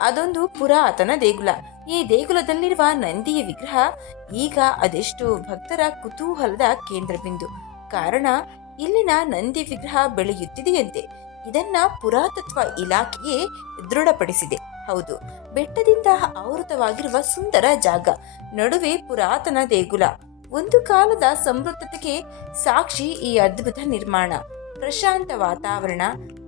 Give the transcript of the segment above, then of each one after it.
ಅದೊಂದು ಪುರಾತನ ದೇಗುಲ. ಈ ದೇಗುಲದಲ್ಲಿರುವ ನಂದಿಯ ವಿಗ್ರಹ ಈಗ ಅದೆಷ್ಟು ಭಕ್ತರ ಕುತೂಹಲದ ಕೇಂದ್ರ ಬಿಂದು ಕಾರಣ, ಇಲ್ಲಿನ ನಂದಿ ವಿಗ್ರಹ ಬೆಳೆಯುತ್ತಿದೆಯಂತೆ. ಇದನ್ನ ಪುರಾತತ್ವ ಇಲಾಖೆಯೇ ದೃಢಪಡಿಸಿದೆ. ಹೌದು, ಬೆಟ್ಟದಿಂದ ಆವೃತವಾಗಿರುವ ಸುಂದರ ಜಾಗ. ನಡುವೆ ಪುರಾತನ ದೇಗುಲ. ಒಂದು ಕಾಲದ ಸಮೃದ್ಧತೆಗೆ ಸಾಕ್ಷಿ ಈ ಅದ್ಭುತ ನಿರ್ಮಾಣ. ಪ್ರಶಾಂತ ವಾತಾವರಣ,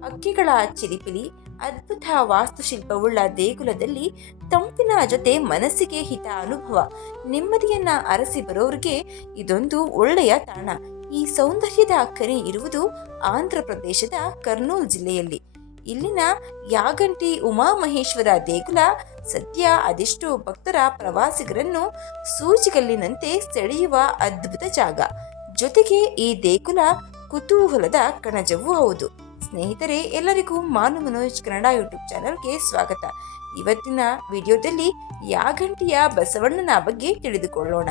ಅಕ್ಕಿಗಳ ಚಿಲಿಪಿಲಿ ಅದ್ಭುತ ವಾಸ್ತುಶಿಲ್ಪವುಳ್ಳ ದೇಗುಲದಲ್ಲಿ ತಂಪಿನ ಜೊತೆ ಮನಸ್ಸಿಗೆ ಹಿತ ಅನುಭವ. ನೆಮ್ಮದಿಯನ್ನ ಅರಸಿ ಬರೋರಿಗೆ ಇದೊಂದು ಒಳ್ಳೆಯ ತಾಣ. ಈ ಸೌಂದರ್ಯದ ಕರೆ ಇರುವುದು ಆಂಧ್ರ ಪ್ರದೇಶದ ಕರ್ನೂಲ್ ಜಿಲ್ಲೆಯಲ್ಲಿ. ಇಲ್ಲಿನ ಯಾಗಂಟಿ ಉಮಾಮಹೇಶ್ವರ ದೇಗುಲ ಸದ್ಯ ಅದೆಷ್ಟೋ ಭಕ್ತರ ಪ್ರವಾಸಿಗರನ್ನು ಸೂಜಿಗಲ್ಲಿನಂತೆ ಸೆಳೆಯುವ ಅದ್ಭುತ ಜಾಗ. ಜೊತೆಗೆ ಈ ದೇಗುಲ ಕುತೂಹಲದ ಕಣಜವೂ ಹೌದು. ಸ್ನೇಹಿತರೆ, ಎಲ್ಲರಿಗೂ ಮಾನು ಮನೋಜ್ ಕನ್ನಡ ಯೂಟ್ಯೂಬ್ ಚಾನಲ್ಗೆ ಸ್ವಾಗತ. ಇವತ್ತಿನ ವಿಡಿಯೋದಲ್ಲಿ ಯಾಗಂಟಿಯ ಬಸವಣ್ಣನ ಬಗ್ಗೆ ತಿಳಿದುಕೊಳ್ಳೋಣ.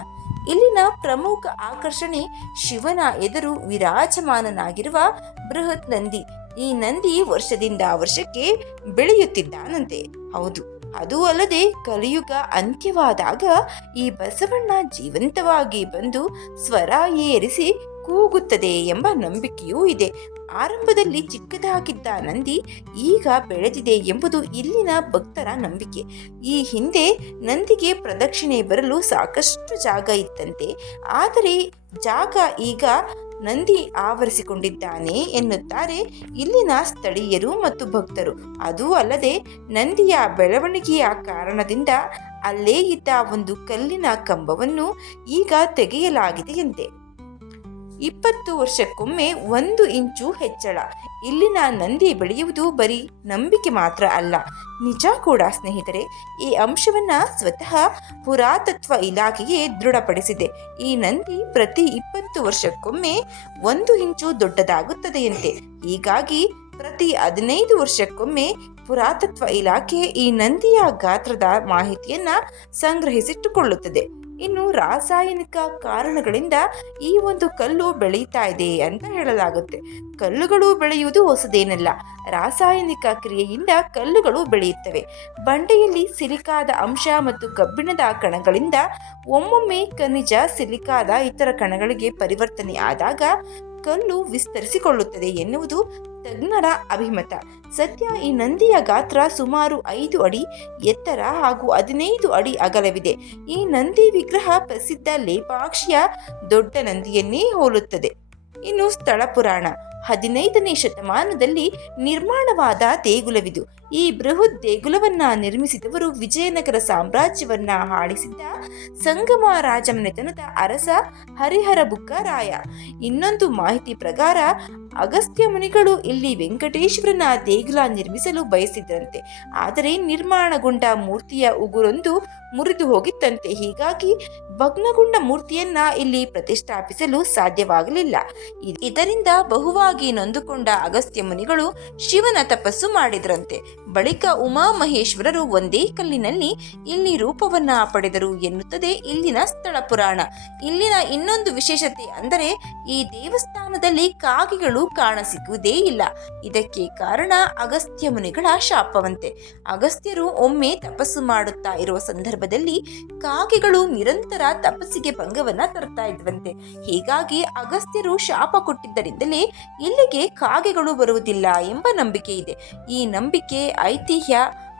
ಇಲ್ಲಿನ ಪ್ರಮುಖ ಆಕರ್ಷಣೆ ಶಿವನ ಎದುರು ವಿರಾಜಮಾನನಾಗಿರುವ ಬೃಹತ್ ನಂದಿ. ಈ ನಂದಿ ವರ್ಷದಿಂದ ವರ್ಷಕ್ಕೆ ಬೆಳೆಯುತ್ತಿದ್ದಾನಂತೆ. ಹೌದು, ಅದು ಅಲ್ಲದೆ ಕಲಿಯುಗ ಅಂತ್ಯವಾದಾಗ ಈ ಬಸವಣ್ಣ ಜೀವಂತವಾಗಿ ಬಂದು ಸ್ವರ ಏರಿಸಿ ಕೂಗುತ್ತದೆ ಎಂಬ ನಂಬಿಕೆಯೂ ಇದೆ. ಆರಂಭದಲ್ಲಿ ಚಿಕ್ಕದಾಗಿದ್ದ ನಂದಿ ಈಗ ಬೆಳೆದಿದೆ ಎಂಬುದು ಇಲ್ಲಿನ ಭಕ್ತರ ನಂಬಿಕೆ. ಈ ಹಿಂದೆ ನಂದಿಗೆ ಪ್ರದಕ್ಷಿಣೆ ಬರಲು ಸಾಕಷ್ಟು ಜಾಗ ಇತ್ತಂತೆ. ಆದರೆ ಜಾಗ ಈಗ ನಂದಿ ಆವರಿಸಿಕೊಂಡಿದ್ದಾನೆ ಎನ್ನುತ್ತಾರೆ ಇಲ್ಲಿನ ಸ್ಥಳೀಯರು ಮತ್ತು ಭಕ್ತರು. ಅದೂ ಅಲ್ಲದೆ ನಂದಿಯ ಬೆಳವಣಿಗೆಯ ಕಾರಣದಿಂದ ಅಲ್ಲೇ ಇದ್ದ ಒಂದು ಕಲ್ಲಿನ ಕಂಬವನ್ನು ಈಗ ತೆಗೆಯಲಾಗಿದೆಯಂತೆ ಇಪ್ಪತ್ತು ವರ್ಷಕ್ಕೊಮ್ಮೆ ಒಂದು ಇಂಚು ಹೆಚ್ಚಳ. ಇಲ್ಲಿನ ನಂದಿ ಬೆಳೆಯುವುದು ಬರೀ ನಂಬಿಕೆ ಮಾತ್ರ ಅಲ್ಲ. ನಿಜ ಕೂಡ ಸ್ನೇಹಿತರೆ, ಈ ಅಂಶವನ್ನ ಸ್ವತಃ ಪುರಾತತ್ವ ಇಲಾಖೆಯೇ ದೃಢಪಡಿಸಿದೆ. ಈ ನಂದಿ ಪ್ರತಿ ಇಪ್ಪತ್ತು ವರ್ಷಕ್ಕೊಮ್ಮೆ ಒಂದು ಇಂಚು ದೊಡ್ಡದಾಗುತ್ತದೆಯಂತೆ. ಹೀಗಾಗಿ ಪ್ರತಿ ಹದಿನೈದು ವರ್ಷಕ್ಕೊಮ್ಮೆ ಪುರಾತತ್ವ ಇಲಾಖೆ ಈ ನಂದಿಯ ಗಾತ್ರದ ಮಾಹಿತಿಯನ್ನ ಸಂಗ್ರಹಿಸಿಟ್ಟುಕೊಳ್ಳುತ್ತದೆ. ಇನ್ನು ರಾಸಾಯನಿಕ ಕಾರಣಗಳಿಂದ ಈ ಒಂದು ಕಲ್ಲು ಬೆಳೀತಾ ಇದೆ ಅಂತ ಹೇಳಲಾಗುತ್ತೆ. ಕಲ್ಲುಗಳು ಬೆಳೆಯುವುದು ಹೊಸದೇನಲ್ಲ. ರಾಸಾಯನಿಕ ಕ್ರಿಯೆಯಿಂದ ಕಲ್ಲುಗಳು ಬೆಳೆಯುತ್ತವೆ. ಬಂಡೆಯಲ್ಲಿ ಸಿಲಿಕಾದ ಅಂಶ ಮತ್ತು ಕಬ್ಬಿಣದ ಕಣಗಳಿಂದ ಒಮ್ಮೊಮ್ಮೆ ಖನಿಜ, ಸಿಲಿಕಾದ ಇತರ ಕಣಗಳಿಗೆ ಪರಿವರ್ತನೆ ಆದಾಗ ಕಲ್ಲು ವಿಸ್ತರಿಸಿಕೊಳ್ಳುತ್ತದೆ ಎನ್ನುವುದು ತಜ್ಞರ ಅಭಿಮತ. ಸದ್ಯ ಈ ನಂದಿಯ ಗಾತ್ರ ಸುಮಾರು ಐದು ಅಡಿ, ಎತ್ತರ ಹಾಗೂ ಹದಿನೈದು ಅಡಿ ಅಗಲವಿದೆ. ಈ ನಂದಿ ವಿಗ್ರಹ ಪ್ರಸಿದ್ಧ ಲೇಪಾಕ್ಷಿಯ ದೊಡ್ಡ ನಂದಿಯನ್ನೇ ಹೋಲುತ್ತದೆ. ಇನ್ನು ಸ್ಥಳ ಪುರಾಣ. ಹದಿನೈದನೇ ಶತಮಾನದಲ್ಲಿ ನಿರ್ಮಾಣವಾದ ದೇಗುಲವಿದು. ಈ ಬೃಹತ್ ದೇಗುಲವನ್ನ ನಿರ್ಮಿಸಿದವರು ವಿಜಯನಗರ ಸಾಮ್ರಾಜ್ಯವನ್ನ ಆಳಿಸಿದ್ದ ಸಂಗಮ ರಾಜಮನೆತನದ ಅರಸ ಹರಿಹರ ಬುಕ್ಕರಾಯ. ಇನ್ನೊಂದು ಮಾಹಿತಿ ಪ್ರಕಾರ, ಅಗಸ್ತ್ಯ ಮುನಿಗಳು ಇಲ್ಲಿ ವೆಂಕಟೇಶ್ವರನ ದೇಗುಲ ನಿರ್ಮಿಸಲು ಬಯಸಿದ್ರಂತೆ. ಆದರೆ ನಿರ್ಮಾಣಗೊಂಡ ಮೂರ್ತಿಯ ಉಗುರೊಂದು ಮುರಿದು ಹೋಗಿತ್ತಂತೆ. ಹೀಗಾಗಿ ಭಗ್ನಗೊಂಡ ಮೂರ್ತಿಯನ್ನ ಇಲ್ಲಿ ಪ್ರತಿಷ್ಠಾಪಿಸಲು ಸಾಧ್ಯವಾಗಲಿಲ್ಲ. ಇದರಿಂದ ಬಹುವಾಗಿ ನೊಂದುಕೊಂಡ ಅಗಸ್ತ್ಯ ಮುನಿಗಳು ಶಿವನ ತಪಸ್ಸು ಮಾಡಿದ್ರಂತೆ. ಬಳಿಕ ಉಮಾಮಹೇಶ್ವರರು ಒಂದೇ ಕಲ್ಲಿನಲ್ಲಿ ಇಲ್ಲಿ ರೂಪವನ್ನ ಪಡೆದರು ಎನ್ನುತ್ತದೆ ಇಲ್ಲಿನ ಸ್ಥಳ ಪುರಾಣ. ಇಲ್ಲಿನ ಇನ್ನೊಂದು ವಿಶೇಷತೆ ಅಂದರೆ ಈ ದೇವಸ್ಥಾನದಲ್ಲಿ ಕಾಗೆಗಳು ಕಾಣಸಿಗುವುದೇ ಇಲ್ಲ. ಇದಕ್ಕೆ ಕಾರಣ ಅಗಸ್ತ್ಯ ಮುನಿಗಳ ಶಾಪವಂತೆ. ಅಗಸ್ತ್ಯರು ಒಮ್ಮೆ ತಪಸ್ಸು ಮಾಡುತ್ತಾ ಇರುವ ಸಂದರ್ಭದಲ್ಲಿ ಕಾಗೆಗಳು ನಿರಂತರ ತಪಸ್ಸಿಗೆ ಭಂಗವನ್ನ ತರ್ತಾ ಇದ್ವಂತೆ. ಹೀಗಾಗಿ ಅಗಸ್ತ್ಯರು ಶಾಪ ಕೊಟ್ಟಿದ್ದರಿಂದಲೇ ಇಲ್ಲಿಗೆ ಕಾಗೆಗಳು ಬರುವುದಿಲ್ಲ ಎಂಬ ನಂಬಿಕೆ ಇದೆ. ಈ ನಂಬಿಕೆ, ಐತಿಹ್ಯ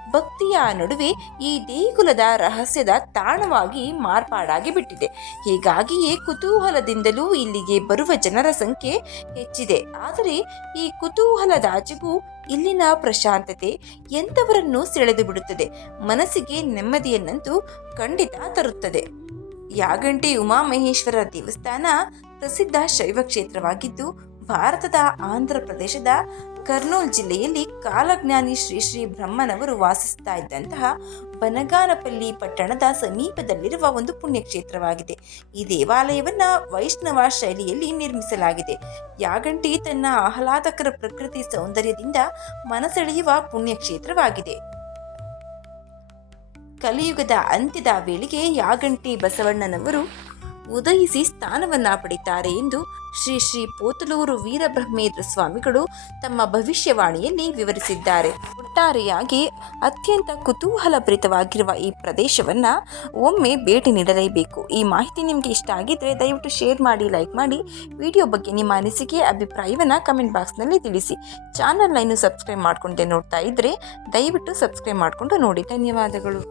ಭಕ್ತಿಯ ನಡುವೆ ಈ ದೇಗುಲದ ರಹಸ್ಯದ ತಾಣವಾಗಿ ಮಾರ್ಪಾಡಾಗಿ ಬಿಟ್ಟಿದೆ. ಹೀಗಾಗಿಯೇ ಕುತೂಹಲದಿಂದಲೂ ಇಲ್ಲಿಗೆ ಬರುವ ಜನರ ಸಂಖ್ಯೆ ಹೆಚ್ಚಿದೆ. ಆದರೆ ಈ ಕುತೂಹಲದಾಚೆಗೂ ಇಲ್ಲಿನ ಪ್ರಶಾಂತತೆ ಎಂಥವರನ್ನು ಸೆಳೆದು ಬಿಡುತ್ತದೆ. ಮನಸ್ಸಿಗೆ ನೆಮ್ಮದಿಯನ್ನಂತೂ ಖಂಡಿತ ತರುತ್ತದೆ. ಯಾಗಂಟಿ ಉಮಾಮಹೇಶ್ವರ ದೇವಸ್ಥಾನ ಪ್ರಸಿದ್ಧ ಶೈವ ಕ್ಷೇತ್ರವಾಗಿದ್ದು ಭಾರತದ ಆಂಧ್ರ ಪ್ರದೇಶದ ಕರ್ನೂಲ್ ಜಿಲ್ಲೆಯಲ್ಲಿ ಕಾಲಜ್ಞಾನಿ ಶ್ರೀ ಶ್ರೀ ಬ್ರಹ್ಮನವರು ವಾಸಿಸ್ತಾ ಇದ್ದಂತಹ ಬನಗಾನಪಲ್ಲಿ ಪಟ್ಟಣದ ಸಮೀಪದಲ್ಲಿರುವ ಒಂದು ಪುಣ್ಯಕ್ಷೇತ್ರವಾಗಿದೆ. ಈ ದೇವಾಲಯವನ್ನ ವೈಷ್ಣವ ಶೈಲಿಯಲ್ಲಿ ನಿರ್ಮಿಸಲಾಗಿದೆ. ಯಾಗಂಟಿ ತನ್ನ ಆಹ್ಲಾದಕರ ಪ್ರಕೃತಿ ಸೌಂದರ್ಯದಿಂದ ಮನಸೆಳೆಯುವ ಪುಣ್ಯಕ್ಷೇತ್ರವಾಗಿದೆ. ಕಲಿಯುಗದ ಅಂತ್ಯದ ವೇಳೆಗೆ ಯಾಗಂಟಿ ಬಸವಣ್ಣನವರು ಉದಯಿಸಿ ಸ್ಥಾನವನ್ನ ಪಡಿತಾರೆ ಎಂದು ಶ್ರೀ ಶ್ರೀ ಪೋತಲೂರು ವೀರಬ್ರಹ್ಮೇಂದ್ರ ಸ್ವಾಮಿಗಳು ತಮ್ಮ ಭವಿಷ್ಯವಾಣಿಯಲ್ಲಿ ವಿವರಿಸಿದ್ದಾರೆ. ಒಟ್ಟಾರೆಯಾಗಿ ಅತ್ಯಂತ ಕುತೂಹಲಭರಿತವಾಗಿರುವ ಈ ಪ್ರದೇಶವನ್ನು ಒಮ್ಮೆ ಭೇಟಿ ನೀಡಲೇಬೇಕು. ಈ ಮಾಹಿತಿ ನಿಮಗೆ ಇಷ್ಟ ಆಗಿದ್ದರೆ ದಯವಿಟ್ಟು ಶೇರ್ ಮಾಡಿ, ಲೈಕ್ ಮಾಡಿ. ವಿಡಿಯೋ ಬಗ್ಗೆ ನಿಮ್ಮ ಅನಿಸಿಕೆ, ಅಭಿಪ್ರಾಯವನ್ನು ಕಮೆಂಟ್ ಬಾಕ್ಸ್ನಲ್ಲಿ ತಿಳಿಸಿ. ಚಾನಲ್ನ ಇನ್ನೂ ಸಬ್ಸ್ಕ್ರೈಬ್ ಮಾಡ್ಕೊಂಡೆ ನೋಡ್ತಾ ಇದ್ದರೆ ದಯವಿಟ್ಟು ಸಬ್ಸ್ಕ್ರೈಬ್ ಮಾಡಿಕೊಂಡು ನೋಡಿ. ಧನ್ಯವಾದಗಳು.